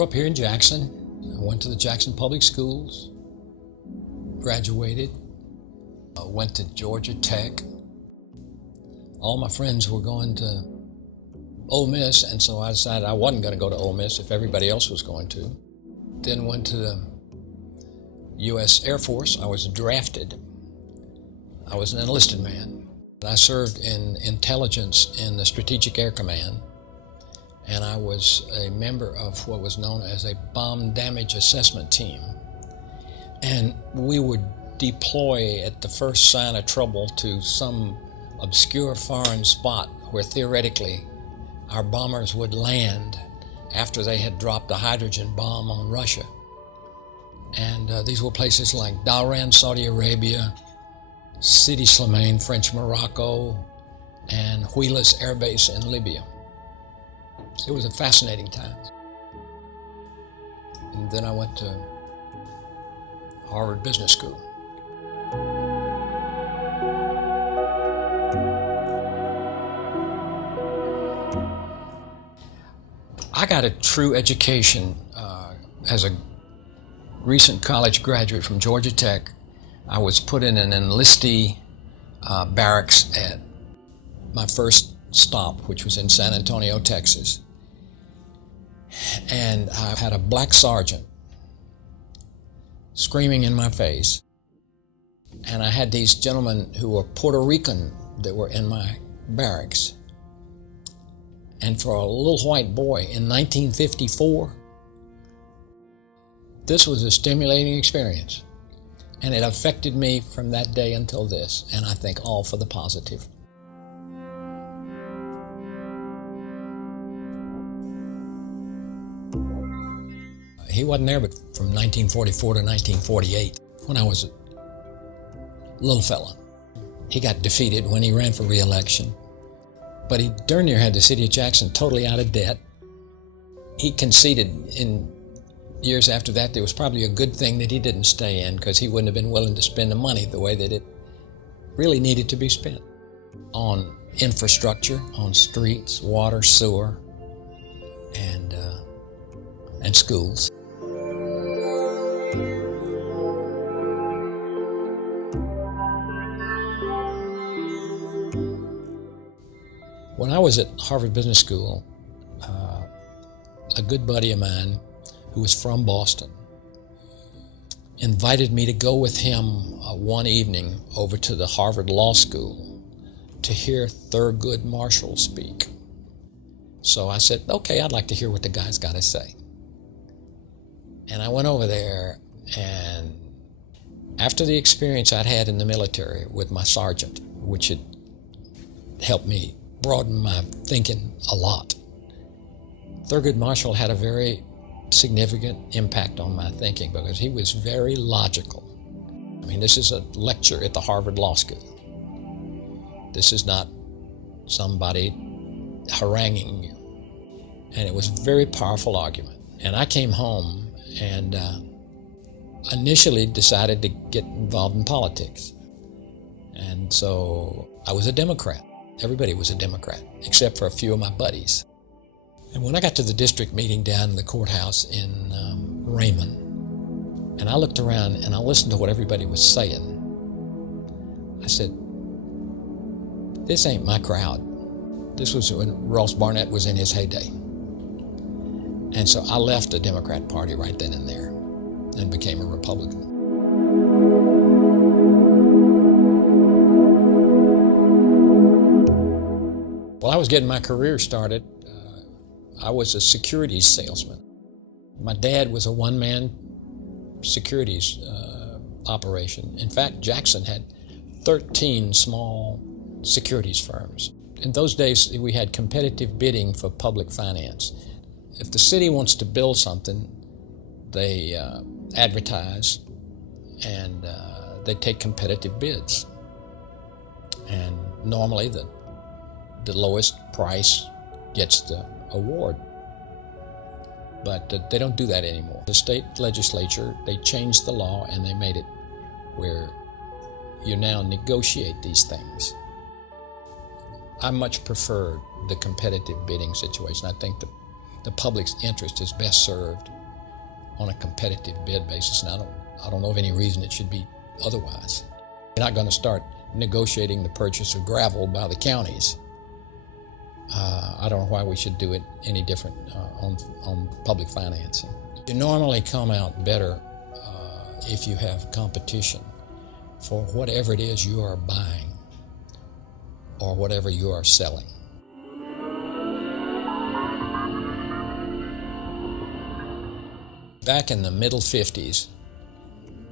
grew up here in Jackson. I went to the Jackson Public Schools, graduated, went to Georgia Tech. All my friends were going to Ole Miss, and so I decided I wasn't going to go to Ole Miss if everybody else was going to. Then went to the U.S. Air Force. I was drafted. I was an enlisted man. I served in intelligence in the Strategic Air Command, and I was a member of what was known as a bomb damage assessment team. And we would deploy at the first sign of trouble to some obscure foreign spot where theoretically our bombers would land after they had dropped a hydrogen bomb on Russia. And these were places like Dhahran, Saudi Arabia, Sidi Slimane, French Morocco, and Huilas Air Base in Libya. It was a fascinating time. And then I went to Harvard Business School. I got a true education as a recent college graduate from Georgia Tech. I was put in an enlistee barracks at my first stop, which was in San Antonio, Texas. And I had a black sergeant screaming in my face. And I had these gentlemen who were Puerto Rican that were in my barracks. And for a little white boy in 1954, this was a stimulating experience. And it affected me from that day until this, and I think all for the positive. He wasn't there but from 1944 to 1948, when I was a little fella. He got defeated when he ran for re-election, but he darn near had the city of Jackson totally out of debt. He conceded in years after that it was probably a good thing that he didn't stay in, because he wouldn't have been willing to spend the money the way that it really needed to be spent on infrastructure, on streets, water, sewer, and schools. When I was at Harvard Business School, a good buddy of mine who was from Boston invited me to go with him one evening over to the Harvard Law School to hear Thurgood Marshall speak. So I said, okay, I'd like to hear what the guy's got to say. And I went over there, and after the experience I'd had in the military with my sergeant, which had helped me broaden my thinking a lot, Thurgood Marshall had a very significant impact on my thinking, because he was very logical. I mean, this is a lecture at the Harvard Law School. This is not somebody haranguing you. And it was a very powerful argument. And I came home and initially decided to get involved in politics. And so I was a Democrat. Everybody was a Democrat, except for a few of my buddies. And when I got to the district meeting down in the courthouse in Raymond, and I looked around and I listened to what everybody was saying, I said, this ain't my crowd. This was when Ross Barnett was in his heyday. And so I left the Democrat Party right then and there and became a Republican. Well, I was getting my career started. I was a securities salesman. My dad was a one-man securities operation. In fact, Jackson had 13 small securities firms. In those days, we had competitive bidding for public finance. If the city wants to build something, they advertise, and they take competitive bids. And normally the lowest price gets the award. But they don't do that anymore. The state legislature, they changed the law, and they made it where you now negotiate these things. I much prefer the competitive bidding situation. I think the public's interest is best served on a competitive bid basis, and I don't know of any reason it should be otherwise. You're not going to start negotiating the purchase of gravel by the counties. I don't know why we should do it any different on public financing. You normally come out better if you have competition for whatever it is you are buying or whatever you are selling. Back in the middle 50s,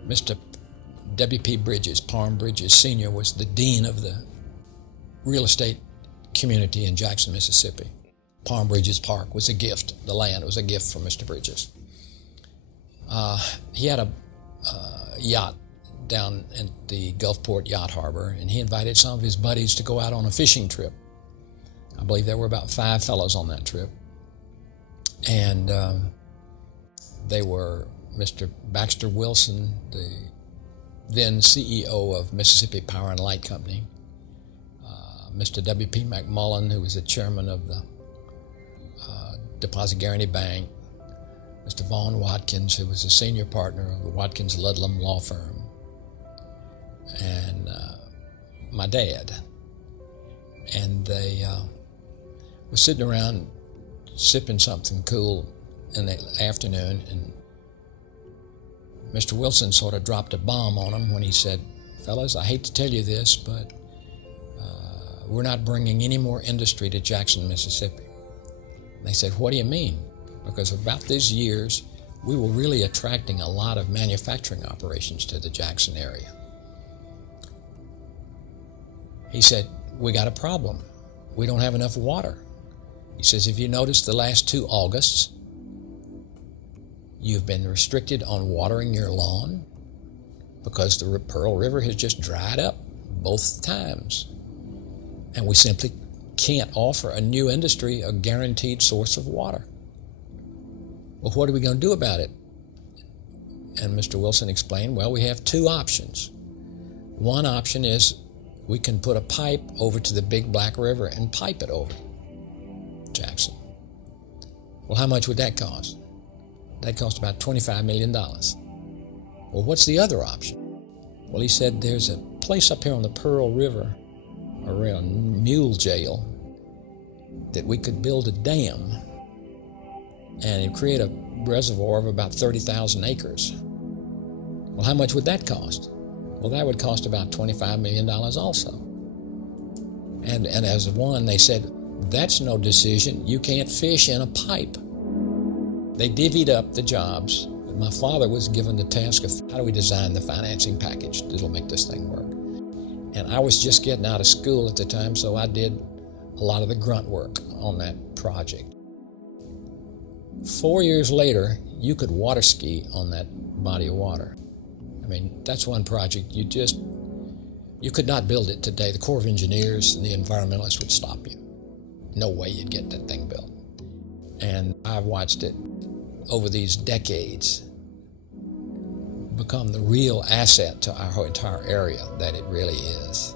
Mr. W.P. Bridges, Parham Bridges Sr., was the dean of the real estate community in Jackson, Mississippi. Parham Bridges Park was a gift. The land was a gift from Mr. Bridges. He had a yacht down at the Gulfport Yacht Harbor, and he invited some of his buddies to go out on a fishing trip. I believe there were about 5 fellows on that trip. And they were Mr. Baxter Wilson, the then CEO of Mississippi Power and Light Company, Mr. W.P. McMullen, who was the chairman of the Deposit Guarantee Bank, Mr. Vaughn Watkins, who was a senior partner of the Watkins Ludlam Law Firm, and my dad. And they were sitting around sipping something cool in the afternoon, and Mr. Wilson sort of dropped a bomb on them when he said, "Fellas, I hate to tell you this, but we're not bringing any more industry to Jackson, Mississippi." And they said, "What do you mean?" Because about these years, we were really attracting a lot of manufacturing operations to the Jackson area. He said, "We got a problem. We don't have enough water." He says, "If you notice the last 2 Augusts, you've been restricted on watering your lawn because the Pearl River has just dried up both times. And we simply can't offer a new industry a guaranteed source of water. Well, what are we going to do about it?" And Mr. Wilson explained, "Well, we have 2 options. One option is we can put a pipe over to the Big Black River and pipe it over Jackson." Well, how much would that cost? That cost about $25 million. Well, what's the other option? Well, he said, there's a place up here on the Pearl River around Mule Jail that we could build a dam and create a reservoir of about 30,000 acres. Well, how much would that cost? Well, that would cost about $25 million also. And as one, they said, "That's no decision. You can't fish in a pipe." They divvied up the jobs. My father was given the task of how do we design the financing package that'll make this thing work. And I was just getting out of school at the time, so I did a lot of the grunt work on that project. 4 years later, you could water ski on that body of water. I mean, that's one project you could not build it today. The Corps of Engineers and the environmentalists would stop you. No way you'd get that thing built. And I've watched it over these decades become the real asset to our entire area that it really is.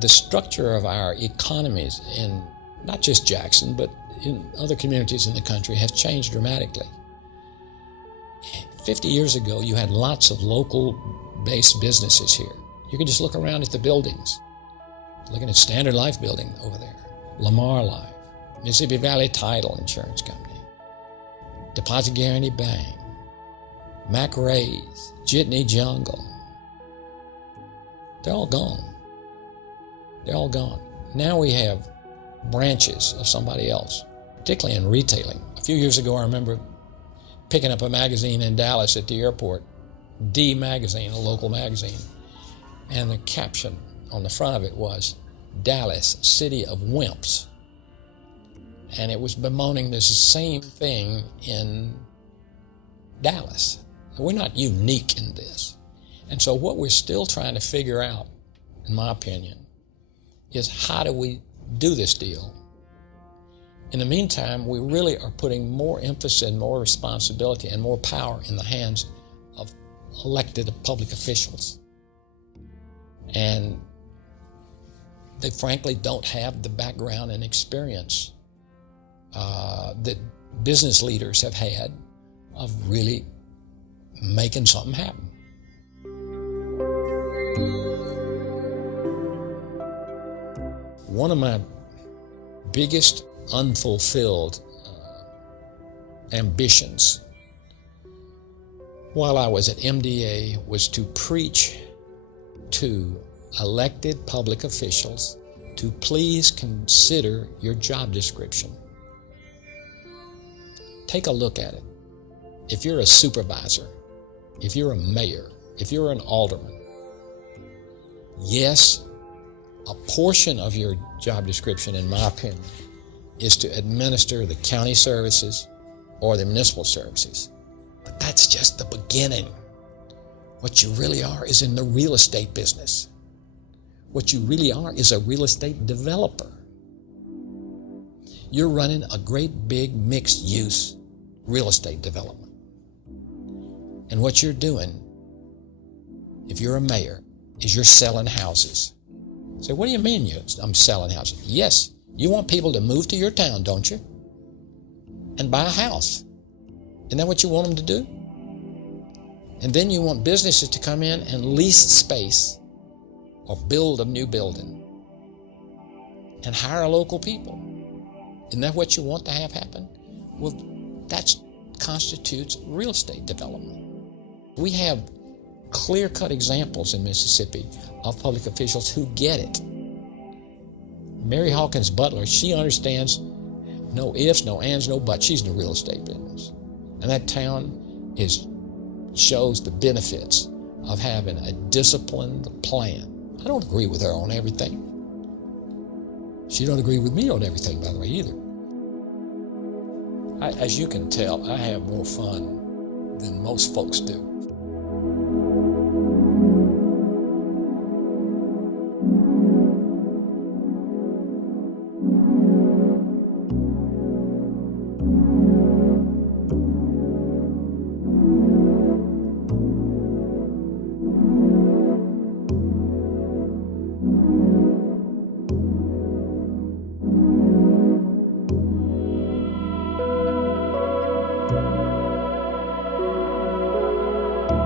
The structure of our economies in not just Jackson, but in other communities in the country has changed dramatically. 50 years ago, you had lots of local-based businesses here. You can just look around at the buildings. Looking at Standard Life building over there, Lamar Life, Mississippi Valley Title Insurance Company, Deposit Guarantee Bank, Mac Ray's, Jitney Jungle. They're all gone. They're all gone. Now we have branches of somebody else, particularly in retailing. A few years ago, I remember picking up a magazine in Dallas at the airport, D Magazine, a local magazine, and the caption on the front of it was, "Dallas, City of Wimps." And it was bemoaning this same thing in Dallas. We're not unique in this. And so what we're still trying to figure out, in my opinion, is how do we do this deal? In the meantime, we really are putting more emphasis and more responsibility and more power in the hands of elected public officials. And they frankly don't have the background and experience that business leaders have had of really making something happen. One of my biggest unfulfilled ambitions while I was at MDA was to preach to elected public officials to please consider your job description. Take a look at it. If you're a supervisor, if you're a mayor, if you're an alderman, yes, a portion of your job description, in my opinion, is to administer the county services or the municipal services. But that's just the beginning. What you really are is in the real estate business. What you really are is a real estate developer. You're running a great big mixed use real estate development. And what you're doing, if you're a mayor, is you're selling houses. So what do you mean I'm selling houses? Yes, you want people to move to your town, don't you? And buy a house. Isn't that what you want them to do? And then you want businesses to come in and lease space or build a new building and hire local people. Isn't that what you want to have happen? Well, that constitutes real estate development. We have clear-cut examples in Mississippi of public officials who get it. Mary Hawkins Butler, she understands no ifs, no ands, no buts. She's in the real estate business. And that town shows the benefits of having a disciplined plan. I don't agree with her on everything. She don't agree with me on everything, by the way, either. As you can tell, I have more fun than most folks do.